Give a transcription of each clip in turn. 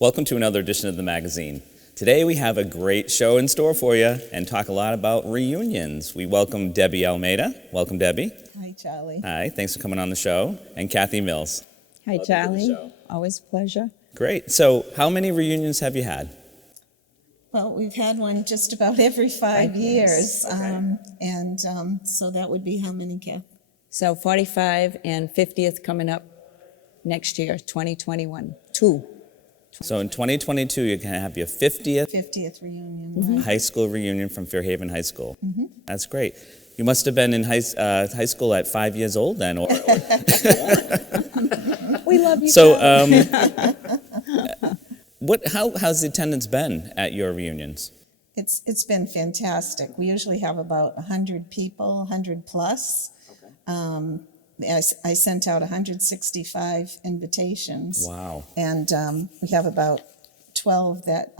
Welcome to another edition of the magazine. Today we have a great show in store for you and talk a lot about reunions. We welcome Debbie Almeida. Welcome, Debbie. Hi, Charlie. Hi, thanks for coming on the show. And Kathy Mills. Hi, Charlie. Always a pleasure. Great. So how many reunions have you had? Well, we've had one just about every 5 years. Okay. So that would be how many, Kath? So 45 and 50th coming up next year, 2021. Two. So in 2022, you're going to have your 50th 50th reunion. Mm-hmm. high school reunion from Fairhaven High School. Mm-hmm. That's great. You must have been in high school at 5 years old then. Or We love you. So how's the attendance been at your reunions? It's been fantastic. We usually have about 100 people, 100 plus. Okay. I sent out 165 invitations. Wow. And we have about 12 that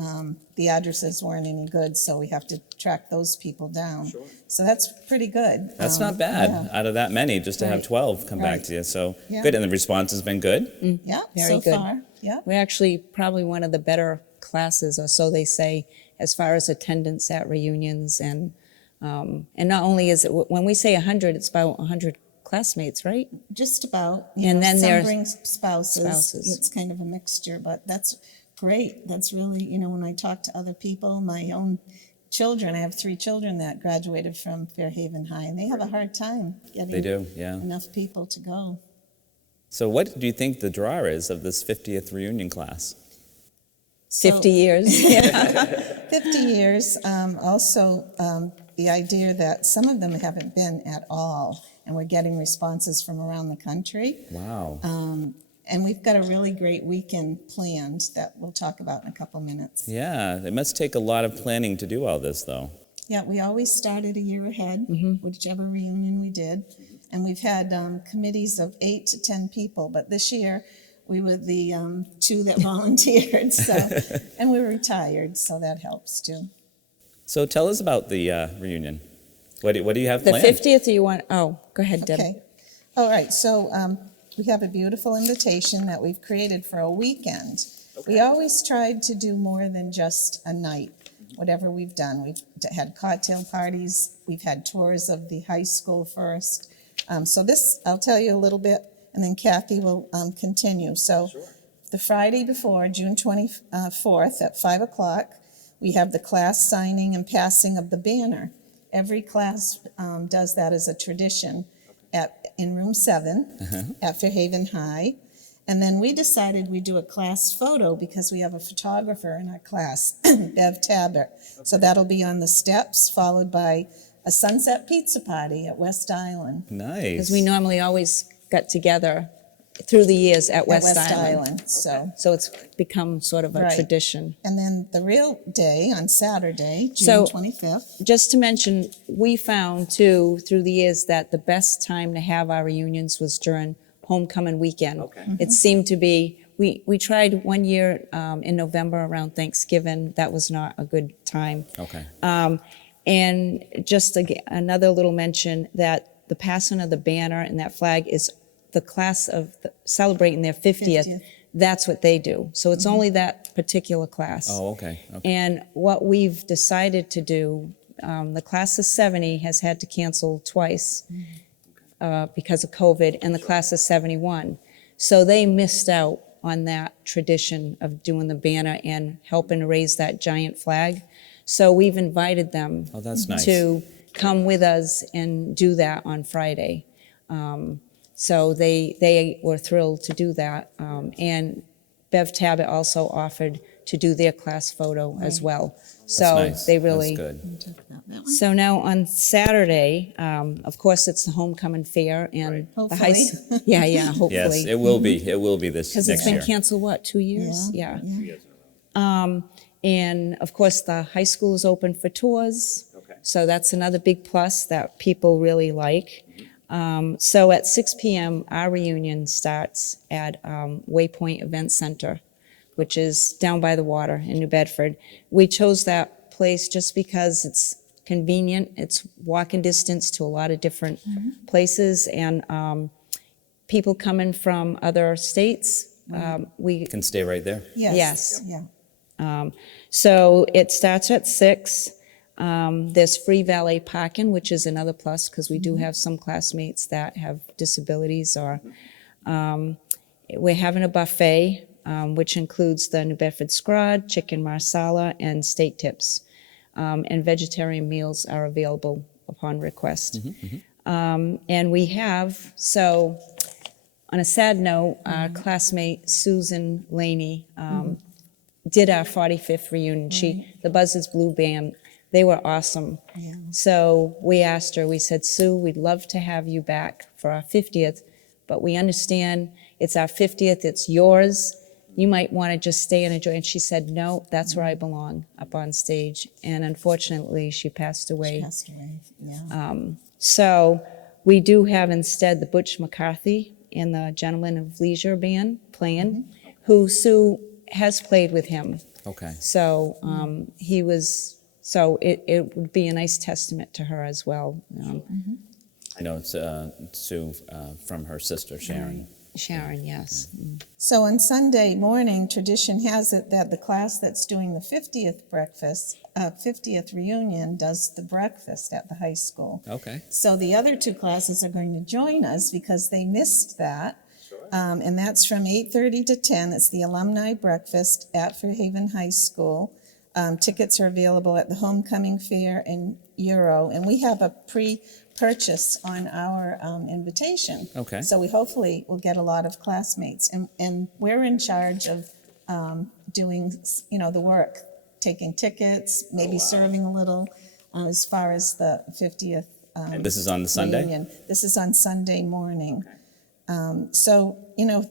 the addresses weren't any good, so we have to track those people down. Sure. So that's pretty good. That's not bad out of that many, just to have 12 come back to you. So good, and the response has been good? Yeah, Very so good. far. Yeah. We're actually probably one of the better classes, or so they say, as far as attendance at reunions. And not only is it, when we say 100, it's about 100 classmates, right? Just about. And then some there's bring spouses. spouses. It's kind of a mixture, but that's great. That's really, when I talk to other people, my own children, I have 3 children that graduated from Fairhaven High, and they have a hard time getting enough people to go. So what do you think the draw is of this 50th reunion class? 50 years. 50 years. Also, the idea that some of them haven't been at all, and we're getting responses from around the country. Wow. And we've got a really great weekend planned that we'll talk about in a couple minutes. Yeah, it must take a lot of planning to do all this, though. Yeah, we always started a year ahead, whichever reunion we did. And we've had committees of 8 to 10 people, but this year we were the 2 that volunteered, and we were retired, so that helps too. So tell us about the reunion. What do you have The planned? 50th, or you want, go ahead, Deb. Okay. All right, so we have a beautiful invitation that we've created for a weekend. Okay. We always tried to do more than just a night, whatever we've done. We've had cocktail parties, we've had tours of the high school first. So this, I'll tell you a little bit, and then Kathy will continue. So the Friday before, June 24th at 5 o'clock, we have the class signing and passing of the banner. Every class does that as a tradition in room 7 at Fairhaven High. And then we decided we'd do a class photo because we have a photographer in our class, Bev Tabert. So that'll be on the steps, followed by a sunset pizza party at West Island. Nice. Because we normally always got together through the years at West Island. So it's become sort of a tradition. And then the real day on Saturday, So- June 25th. Just to mention, we found too, through the years, that the best time to have our reunions was during homecoming weekend. Okay. It seemed to be, we tried one year in November around Thanksgiving. That was not a good time. Okay. And just another little mention that the passing of the banner and that flag is the class of celebrating their 50th. That's what they do. So it's only that particular class. Oh, okay. And what we've decided to do, the class of 70 has had to cancel twice because of COVID, and the class of 71. So they missed out on that tradition of doing the banner and helping raise that giant flag. So we've invited them that's nice. to come with us and do that on Friday. So they were thrilled to do that. And Bev Tabit also offered to do their class photo as well. So nice. they really. That's good. So now on Saturday, of course, it's the homecoming fair and the high. Hopefully. Yeah, hopefully. Yes, it will be. It will be this Because next it's been year. canceled, 2 years? Yeah. And of course, the high school is open for tours. Okay. So that's another big plus that people really like. So at 6 p.m., our reunion starts at Waypoint Event Center, which is down by the water in New Bedford. We chose that place just because it's convenient. It's walking distance to a lot of different places, and people coming from other states We Can stay right there. Yes. Yes. Yeah. So it starts at 6. There's free valet parking, which is another plus because we do have some classmates that have disabilities. Or we're having a buffet, which includes the New Bedford scrod, chicken marsala, and steak tips. And vegetarian meals are available upon request. And we have, so on a sad note, our classmate Susan Laney did our 45th reunion. The Buzzards Blue Band, they were awesome. Yeah. So we asked her, we said, Sue, we'd love to have you back for our 50th, but we understand it's our 50th, it's yours. You might want to just stay and enjoy. And she said, no, that's where I belong, up on stage. And unfortunately, she passed away. Passed away. Yeah. So we do have instead the Butch McCarthy and the Gentlemen of Leisure Band playing, who Sue has played with him. Okay. So he was, so it would be a nice testament to her as well. I know it's Sue from her sister, Sharon. Sharon, yes. So on Sunday morning, tradition has it that the class that's doing the 50th breakfast, 50th reunion, does the breakfast at the high school. Okay. So the other two classes are going to join us because they missed that. And that's from 8:30 to 10. It's the alumni breakfast at Fairhaven High School. Tickets are available at the Homecoming Fair and Euro. And we have a pre-purchase on our invitation. Okay. So we hopefully will get a lot of classmates. And we're in charge of doing, the work, taking tickets, maybe serving a little as far as the 50th And this is on the Sunday? reunion. This is on Sunday morning. So,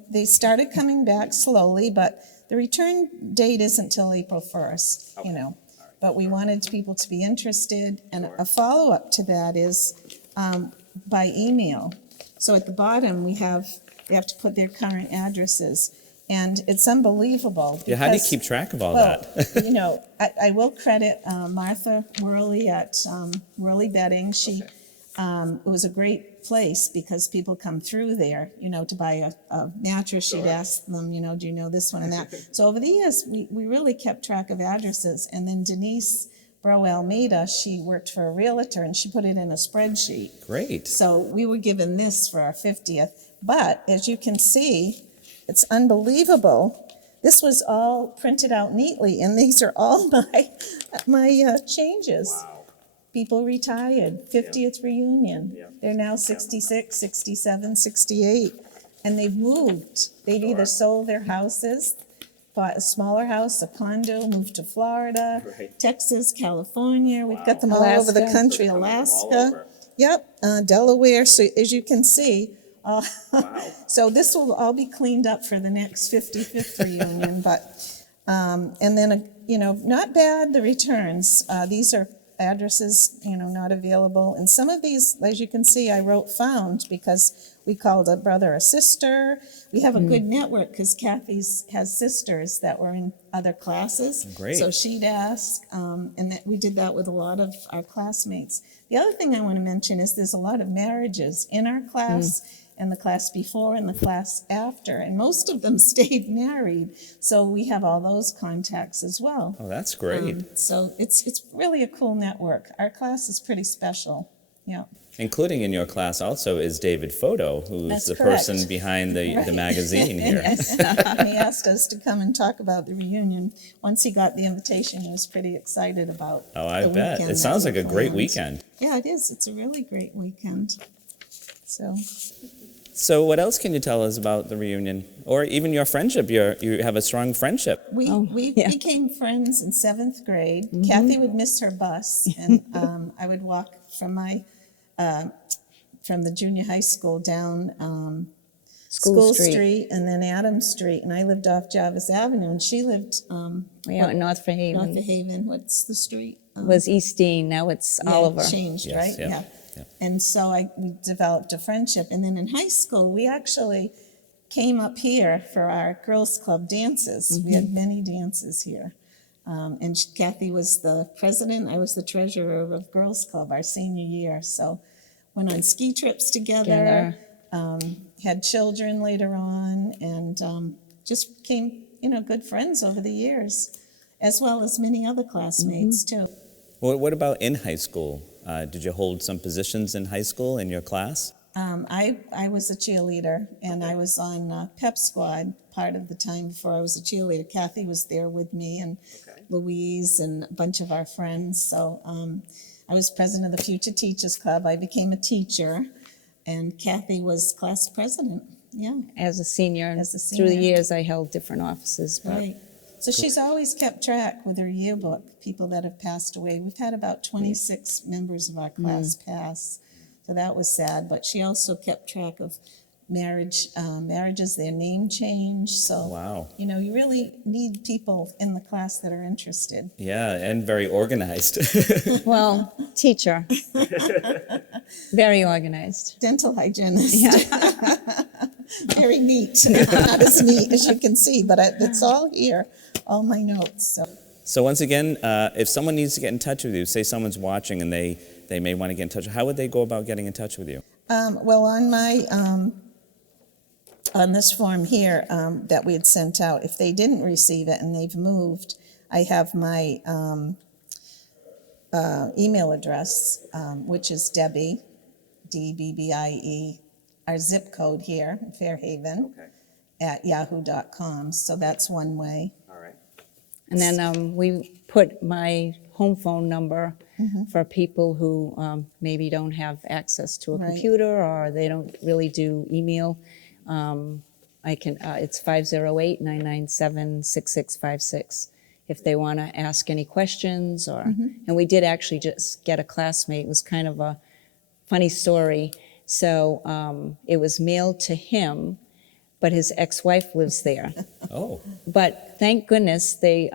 they started coming back slowly, but the return date isn't till April 1st, But we wanted people to be interested, and a follow-up to that is by email. So at the bottom, they have to put their current addresses, and it's unbeliable. Yeah, how do you because- keep track of all well, that? I will credit Martha Worley at Worley Bedding. It was a great place because people come through there, to buy a mattress. She'd ask them, do you know this one and that? So over the years, we really kept track of addresses. And then Denise Almeida, she worked for a realtor and she put it in a spreadsheet. Great. So we were given this for our 50th. But as you can see, it's unbelievable. This was all printed out neatly, and these are all my changes. Wow. People retired, 50th reunion. They're now 66, 67, 68, and they've moved. They've either sold their houses, bought a smaller house, a condo, moved to Florida, Texas, California. We've got them all over the Alaska. country, Alaska. Yep, Delaware. So as you can see, so this will all be cleaned up for the next 55th reunion. But and then not bad, the returns. These are addresses not available, and some of these, as you can see, I wrote found because we called a brother a sister. We have a good network because Kathy has sisters that were in other classes. Great. So she'd ask, and we did that with a lot of our classmates. The other thing I want to mention is there's a lot of marriages in our class and the class before and the class after, and most of them stayed married. So we have all those contacts as well. Oh, that's great. So it's really a cool network. Our class is pretty special. Yeah. Including in your class also is David Photo, who's That's the correct. person behind the Right. magazine here. He asked us to come and talk about the reunion. Once he got the invitation, he was pretty excited about Oh, I the bet. weekend It sounds that like a we great planned. weekend. Yeah, it is. It's a really great weekend. So what else can you tell us about the reunion? Or even your friendship? You have a strong friendship. We yeah. became friends in 7th grade. Kathy would miss her bus, and I would walk from the junior high school down School Street and then Adams Street, and I lived off Jarvis Avenue, and she lived Way out in North Fairhaven. North of Haven. What's the street? Was East Dean, now it's Yeah, Oliver. it changed, Yes, right? yeah, yeah. And so we developed a friendship. And then in high school, we actually came up here for our girls' club dances. We had many dances here. And Kathy was the president. I was the treasurer of girls' club our senior year. So went on ski trips together, had children later on, and just became, good friends over the years, as well as many other classmates too. Well, what about in high school? Did you hold some positions in high school in your class? I was a cheerleader, and I was on pep squad part of the time before I was a cheerleader. Kathy was there with me, and Louise and a bunch of our friends. So I was president of the Future Teachers Club. I became a teacher, and Kathy was class president. Yeah. As a senior. As a Through the senior. years, I held different offices. But Right. So she's always kept track with her yearbook, people that have passed away. We've had about 26 members of our class pass, so that was sad. But she also kept track of marriages, their name change. So, Wow. You really need people in the class that are interested. Yeah, and very organized. Well, teacher. Very organized. Dental hygienist. Yeah. Very neat. Not as neat as you can see, but it's all here, all my notes. So. So once again, if someone needs to get in touch with you, say someone's watching and they may want to get in touch, how would they go about getting in touch with you? Well, on my on this form here that we had sent out, if they didn't receive it and they've moved, I have my email address, which is Debbie, DBBIE, our zip code here in Fairhaven, at yahoo.com. So that's one way. All right. And then we put my home phone number for people who maybe don't have access to a Right. computer or they don't really do email. It's 508-997-6656 if they want to ask any questions and we did actually just get a classmate. It was kind of a funny story. So it was mailed to him, but his ex-wife lives there. Oh, But thank goodness they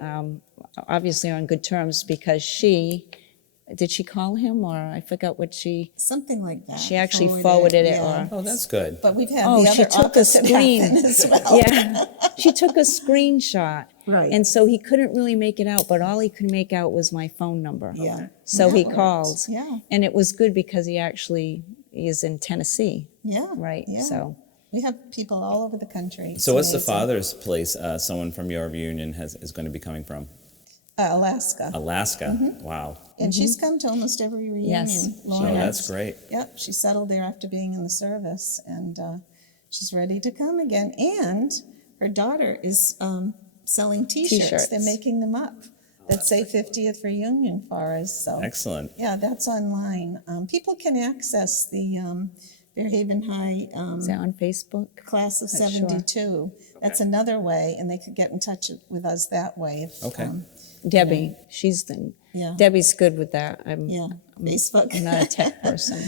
obviously are on good terms because did she call him or I forgot what Something like that. she actually forwarded it yeah. or. oh, that's good. But we've had Oh, the she other took a opposite screen. happen as well. Yeah, she took a screenshot. Right. And so he couldn't really make it out, but all he could make out was my phone number. Yeah. So That he worked. called. Yeah. And it was good because he actually is in Tennessee, Yeah. right? Yeah. So We have people all over the country. It's So what's the amazing. father's place someone from your reunion is going to be coming from? Alaska. Alaska. Wow. And she's come to almost every reunion. Yes. Lauren Oh, has. that's great. Yep, she settled there after being in the service, and she's ready to come again. And her daughter is selling T-shirts. T-shirts. They're making them up that say 50th reunion for us. So Excellent. yeah, that's online. People can access the Fairhaven High is that on Facebook? Class of Not sure. 72. That's another way, and they could get in touch with us that way. If, Okay. Debbie, Yeah. Debbie's good with that. I'm Facebook. not a tech person.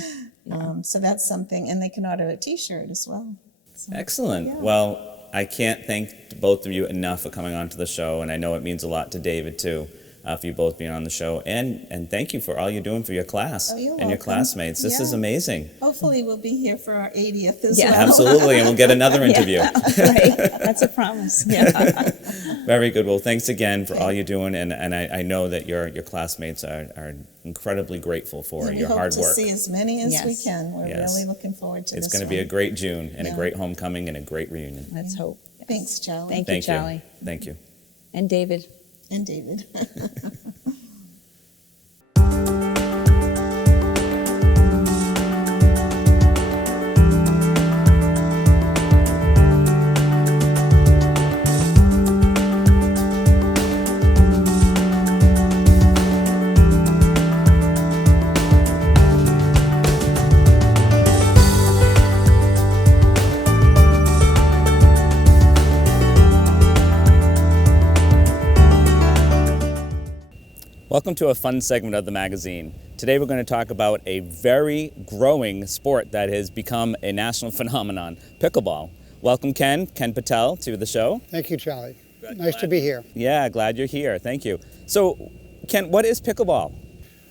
So that's something, and they can order a T-shirt as well. So, Excellent. yeah. Well, I can't thank both of you enough for coming on to the show, and I know it means a lot to David too, for you both being on the show. And thank you for all you're doing for your class Oh, you're and your welcome. classmates. This is Yeah. amazing. Hopefully, we'll be here for our 80th as Yeah. well. Absolutely, and we'll get another interview. Right, that's a promise. Yeah. Very good. Well, thanks again for all you're doing, and I know that your classmates are incredibly grateful for And your we hard hope to work. see as many as we Yes. can. We're Yes. really looking forward to It's this going to be a one. great June and a Yeah. great homecoming and a great reunion. Let's hope. Thanks, Charlie. Thank you, Thank Charlie. you. Thank you. And David. And David. Welcome to a fun segment of the magazine. Today we're going to talk about a very growing sport that has become a national phenomenon, pickleball. Welcome Ken Pottel to the show. Thank you, Charlie. Nice to be here. Yeah, glad you're here. Thank you. So Ken, what is pickleball?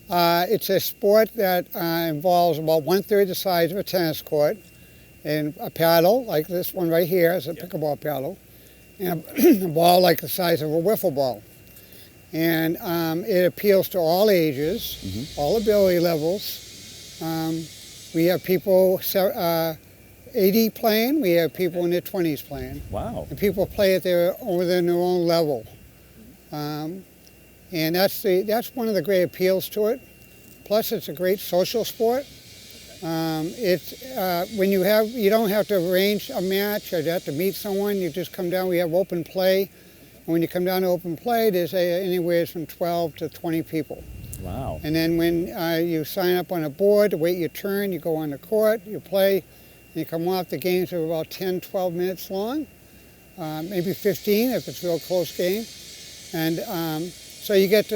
It's a sport that involves about 1/3 the size of a tennis court and a paddle, like this one right here is a pickleball paddle, and a ball like the size of a wiffle ball. And it appeals to all ages, all ability levels. We have people 80 playing. We have people in their 20s playing. Wow. And people play at their within their own level. And that's one of the great appeals to it. Plus, it's a great social sport. When you don't have to arrange a match or you have to meet someone. You just come down. We have open play. And when you come down to open play, there's anywhere from 12 to 20 people. Wow. And then when you sign up on a board to wait your turn, you go on the court, you play, and you come off. The games are about 10, 12 minutes long, maybe 15 if it's a real close game. And so you get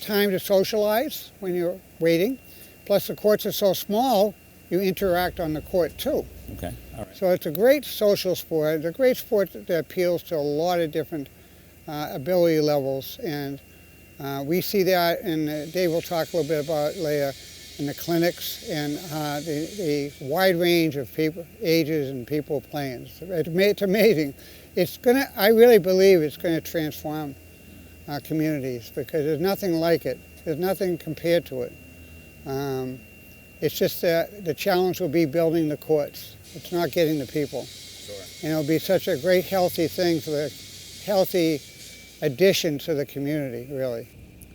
time to socialize when you're waiting. Plus the courts are so small, you interact on the court too. Okay, all right. So it's a great social sport. It's a great sport that appeals to a lot of different ability levels. And we see that, and Dave will talk a little bit about later, in the clinics and the wide range of people, ages and people playing. It's amazing. I really believe it's going to transform communities because there's nothing like it. There's nothing compared to it. It's just that the challenge will be building the courts. It's not getting the people. Sure. And it'll be such a great healthy thing for the healthy addition to the community, really.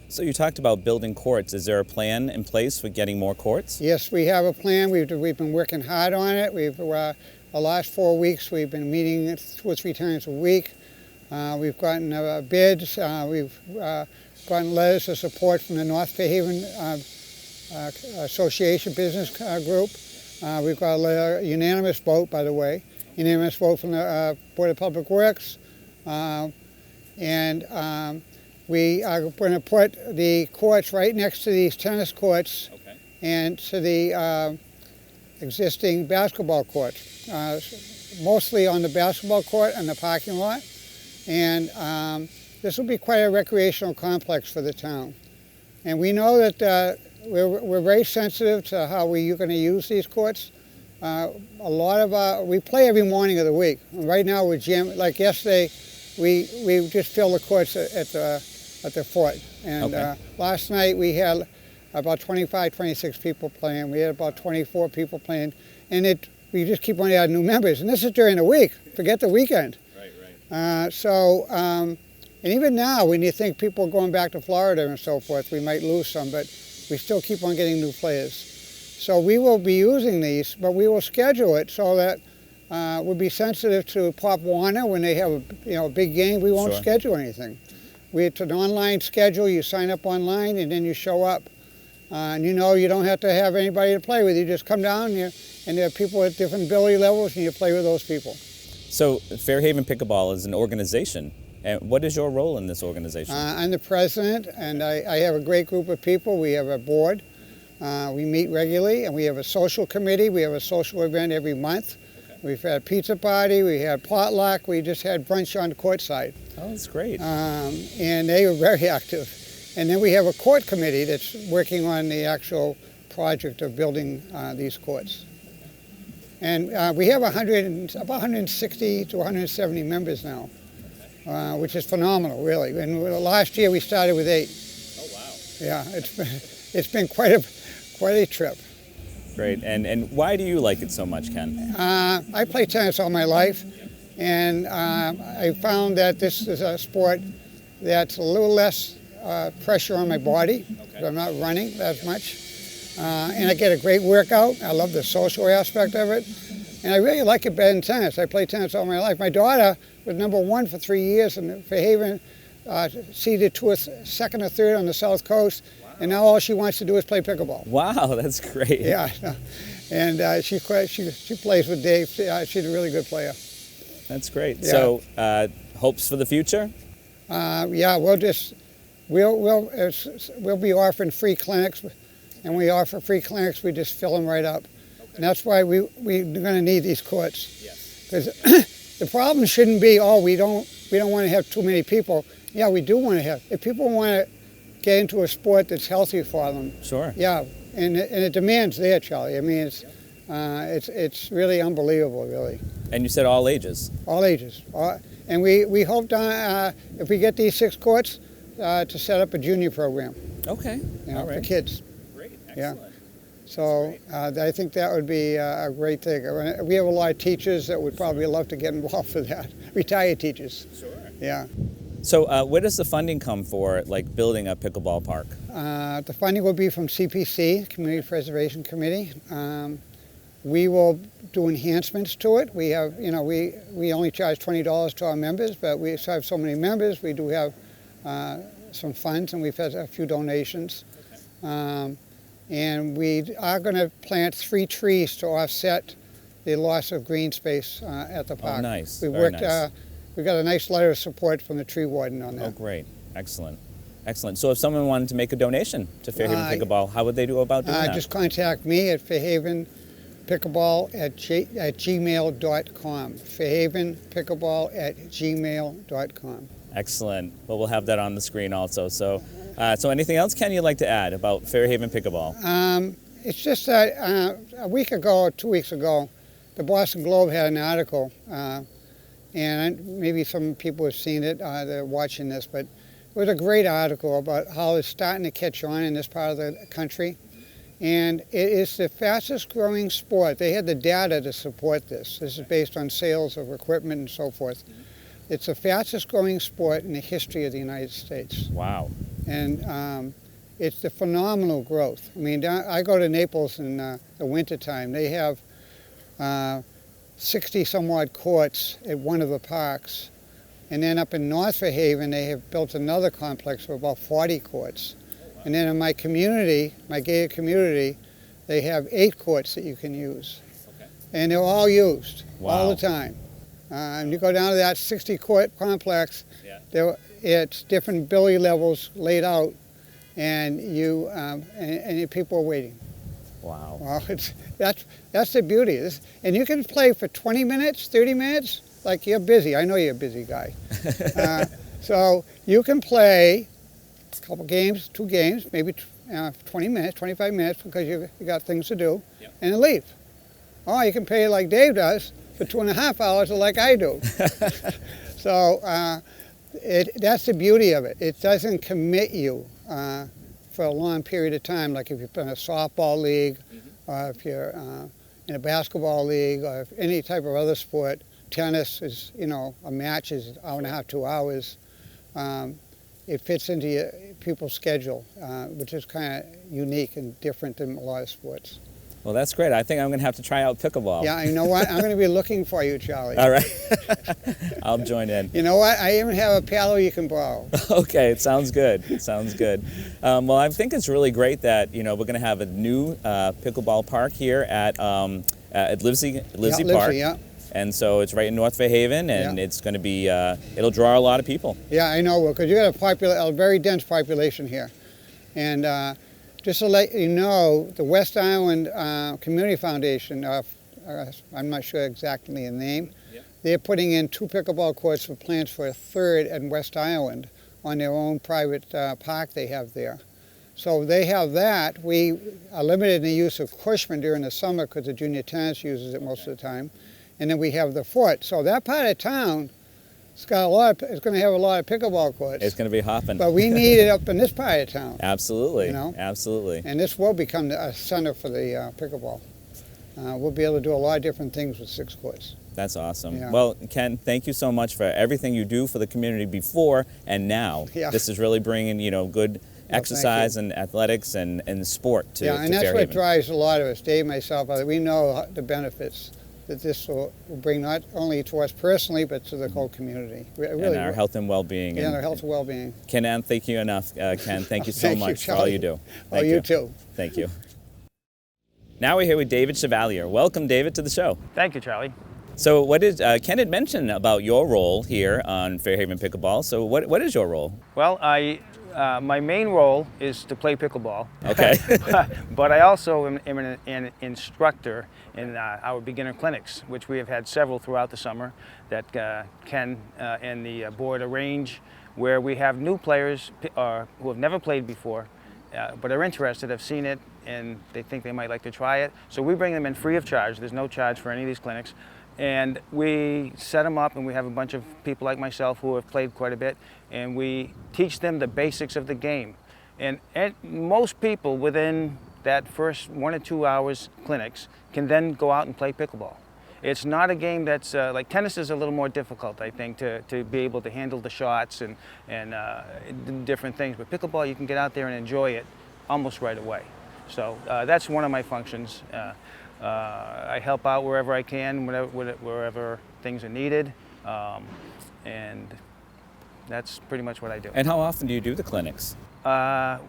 So you talked about building courts. Is there a plan in place for getting more courts? Yes, we have a plan. We've been working hard on it. The last 4 weeks we've been meeting 2 or 3 times a week. We've gotten bids. We've gotten letters of support from the North Fairhaven Association Business Group. We've got a unanimous vote, by the way, unanimous vote from the Board of Public Works. And we are going to put the courts right next to these tennis courts and to the existing basketball courts, mostly on the basketball court and the parking lot. And this will be quite a recreational complex for the town. And we know that we're very sensitive to how you're going to use these courts. We play every morning of the week. And right now we're jamming. Like yesterday, we just filled the courts at the fort. And last night we had about 25, 26 people playing. We had about 24 people playing. And we just keep on adding new members. And this is during the week. Forget the weekend. Right. And even now, when you think people are going back to Florida and so forth, we might lose some, but we still keep on getting new players. So we will be using these, but we will schedule it so that we'll be sensitive to Pop Warner when they have a big game. We won't schedule anything. It's an online schedule. You sign up online and then you show up. And you don't have to have anybody to play with. You just come down and there are people at different ability levels and you play with those people. So Fairhaven Pickleball is an organization. And what is your role in this organization? I'm the president, and I have a great group of people. We have a board. We meet regularly, and we have a social committee. We have a social event every month. We've had pizza party. We had potluck. We just had brunch on the court side. Oh, that's great. And they were very active. And then we have a court committee that's working on the actual project of building these courts. And we have about 160 to 170 members now. Which is phenomenal, really. And last year we started with 8. Oh wow! Yeah, it's been quite a trip. Great. And why do you like it so much, Ken? I played tennis all my life, and I found that this is a sport that's a little less pressure on my body. Okay. I'm not running as much, and I get a great workout. I love the social aspect of it, and I really like it better than tennis. I played tennis all my life. My daughter was #1 for 3 years, and Fairhaven seeded to a second or third on the South Coast, and now all she wants to do is play pickleball. Wow, that's great. Yeah, and she plays with Dave. She's a really good player. That's great. Yeah. So, hopes for the future? Yeah, we'll be offering free clinics, and we offer free clinics. We just fill them right up, and that's why we're going to need these courts. Yes. Because the problem shouldn't be, we don't want to have too many people. Yeah, we do want to have. If people want to get into a sport that's healthy for them. Sure. Yeah, and the demand's there, Charlie. I mean, it's really unbelievable, really. And you said all ages. All ages. And we hope if we get these 6 courts to set up a junior program. Okay. All right. For kids. Great. Excellent. Yeah. So I think that would be a great thing. We have a lot of teachers that would probably love to get involved with that. Retired teachers. Sure. Yeah. So where does the funding come for, like building a pickleball park? The funding will be from CPC, Community Preservation Committee. We will do enhancements to it. We have, we only charge $20 to our members, but we have so many members. We do have some funds, and we've had a few donations. And we are going to plant 3 trees to offset the loss of green space at the park. Oh, nice. We Very worked. nice. We got a nice letter of support from the tree warden on that. Oh, great. Excellent. Excellent. So if someone wanted to make a donation to Fairhaven Pickleball, how would they do about doing that? Just contact me at fairhavenpickleball@gmail.com. fairhavenpickleball@gmail.com. Excellent. Well, we'll have that on the screen also. So anything else, Ken, you'd like to add about Fairhaven Pickleball? It's just that a week ago or 2 weeks ago, the Boston Globe had an article, and maybe some people have seen it, they're watching this, but it was a great article about how it's starting to catch on in this part of the country. And it is the fastest growing sport. They had the data to support this. This is based on sales of equipment and so forth. It's the fastest growing sport in the history of the United States. Wow. And it's the phenomenal growth. I mean, I go to Naples in the wintertime. They have 60 some odd courts at one of the parks. And then up in North Fairhaven, they have built another complex of about 40 courts. And then in my community, my gated community, they have 8 courts that you can use. Okay. And they're all used all Wow. the time. And you go down to that 60-court complex, Yeah. it's different billy levels laid out, and and people are waiting. Wow. Well, that's the beauty. And you can play for 20 minutes, 30 minutes, like you're busy. I know you're a busy guy. So you can play a couple games, 2 games, maybe 20 minutes, 25 minutes, because you got things to do, Yep. and then leave. Or you can play like Dave does for 2.5 hours, or like I do. So that's the beauty of it. It doesn't commit you for a long period of time, like if you're in a softball league, or if you're in a basketball league, or if any type of other sport. Tennis is, a match is an hour and a half, 2 hours. It fits into people's schedule, which is kind of unique and different than a lot of sports. Well, that's great. I think I'm going to have to try out pickleball. Yeah, you know what? I'm going to be looking for you, Charlie. All right. I'll join in. You know what? I even have a paddle you can borrow. Okay, it sounds good. It sounds good. Well, I think it's really great that we're going to have a new pickleball park here at Livesey Park. Yeah. And so it's right in North Fairhaven, and Yeah. it's going to be it'll draw a lot of people. Yeah, I know, because you got a very dense population here. And just to let you know, the West Island Community Foundation, I'm not sure exactly the name, they're putting in 2 pickleball courts with plans for a 3rd at West Island on their own private park they have there. So they have that. We are limited in the use of Cushman during the summer because the junior tennis uses it most of the time. And then we have the fort. So that part of town, it's going to have a lot of pickleball courts. It's going to be hopping. But we need it up in this part of town. Absolutely. Absolutely. And this will become a center for the pickleball. We'll be able to do a lot of different things with 6 courts. That's awesome. Yeah. Well, Ken, thank you so much for everything you do for the community before and now. Yeah. This is really bringing, good exercise and athletics and sport to Yeah, and that's Fairhaven. what drives a lot of us, Dave, myself, we know the benefits that this will bring not only to us personally, but to the whole community. Really, and our health and well-being. Yeah, our health and well-being. Cannot thank you enough, Ken. Thank you so Thank you, much for all Charlie. you do. Oh, you too. Thank you. Now we're here with David Chevalier. Welcome, David, to the show. Thank you, Charlie. So Ken had mentioned about your role here on Fairhaven Pickleball. So what is your role? Well, my main role is to play pickleball. Okay. But I also am an instructor in our beginner clinics, which we have had several throughout the summer that Ken and the board arrange, where we have new players who have never played before, but are interested, have seen it, and they think they might like to try it. So we bring them in free of charge. There's no charge for any of these clinics. And we set them up, and we have a bunch of people like myself who have played quite a bit, and we teach them the basics of the game. And most people within that first 1 or 2 hours clinics can then go out and play pickleball. It's not a game that's, like tennis is a little more difficult, I think, to be able to handle the shots and different things. But pickleball, you can get out there and enjoy it almost right away. So that's one of my functions. I help out wherever I can, wherever things are needed. And that's pretty much what I do. And how often do you do the clinics? I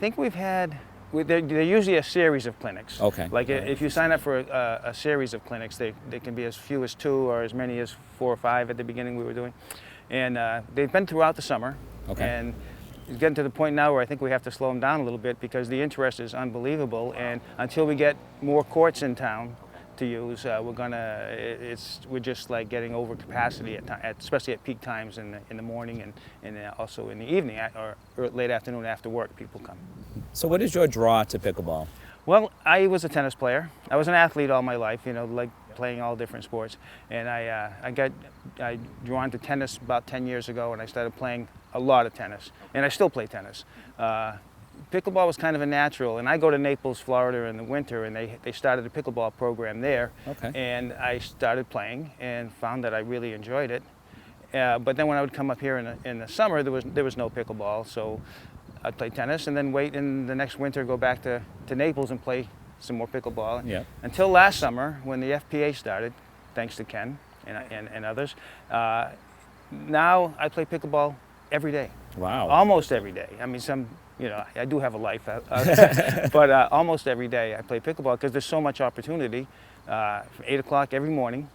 think they're usually a series of clinics. Okay. Like if you sign up for a series of clinics, they can be as few as 2 or as many as 4 or 5 at the beginning we were doing. And they've been throughout the summer. Okay. And it's getting to the point now where I think we have to slow them down a little bit because the interest is unbelievable. And until we get more courts in town to use, we're just like getting over capacity especially at peak times in the morning and also in the evening or late afternoon after work. People come. So what is your draw to pickleball? Well, I was a tennis player. I was an athlete all my life, like playing all different sports. And I drawn to tennis about 10 years ago, and I started playing a lot of tennis. And I still play tennis. Pickleball was kind of a natural, and I go to Naples, Florida in the winter, and they started a pickleball program there. Okay. And I started playing and found that I really enjoyed it. But then when I would come up here in the summer, there was no pickleball, so I'd play tennis and then wait in the next winter, go back to Naples and play some more pickleball. Yeah. Until last summer when the FPA started, thanks to Ken and others. Now I play pickleball every day. Wow. Almost every day. I mean, I do have a life, but almost every day I play pickleball because there's so much opportunity from 8 o'clock every morning,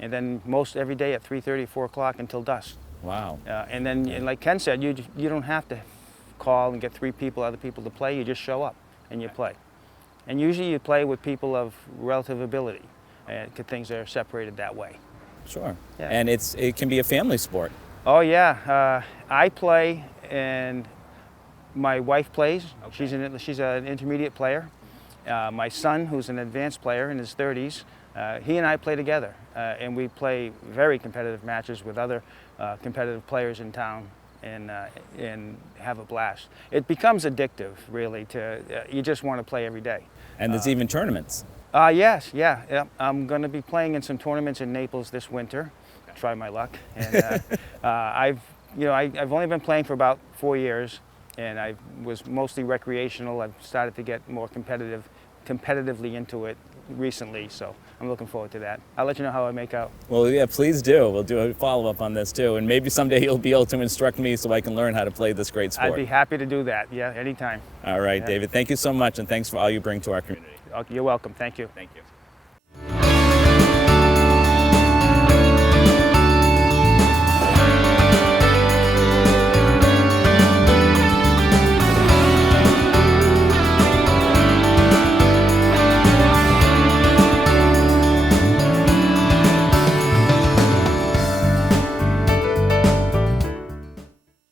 and then most every day at 3:30, 4 o'clock until dusk. Wow. And then, and like Ken said, you don't have to call and get 3 other people to play. You just show up and you play. And usually you play with people of relative ability, because things are separated that way. Sure. Yeah. And it can be a family sport. Oh yeah, I play and my wife plays. Okay. She's an intermediate player. My son, who's an advanced player in his 30s, he and I play together, and we play very competitive matches with other competitive players in town, and have a blast. It becomes addictive, really. You just want to play every day. And there's even tournaments. Yes, yeah. I'm going to be playing in some tournaments in Naples this winter. Try my luck. And I've only been playing for about 4 years, and I was mostly recreational. I've started to get more competitively into it recently, so I'm looking forward to that. I'll let you know how I make out. Well, yeah, please do. We'll do a follow-up on this too, and maybe someday you'll be able to instruct me so I can learn how to play this great sport. I'd be happy to do that. Yeah, anytime. All right, Yeah. David. Thank you so much, and thanks for all you bring to our community. You're welcome. Thank you. Thank you.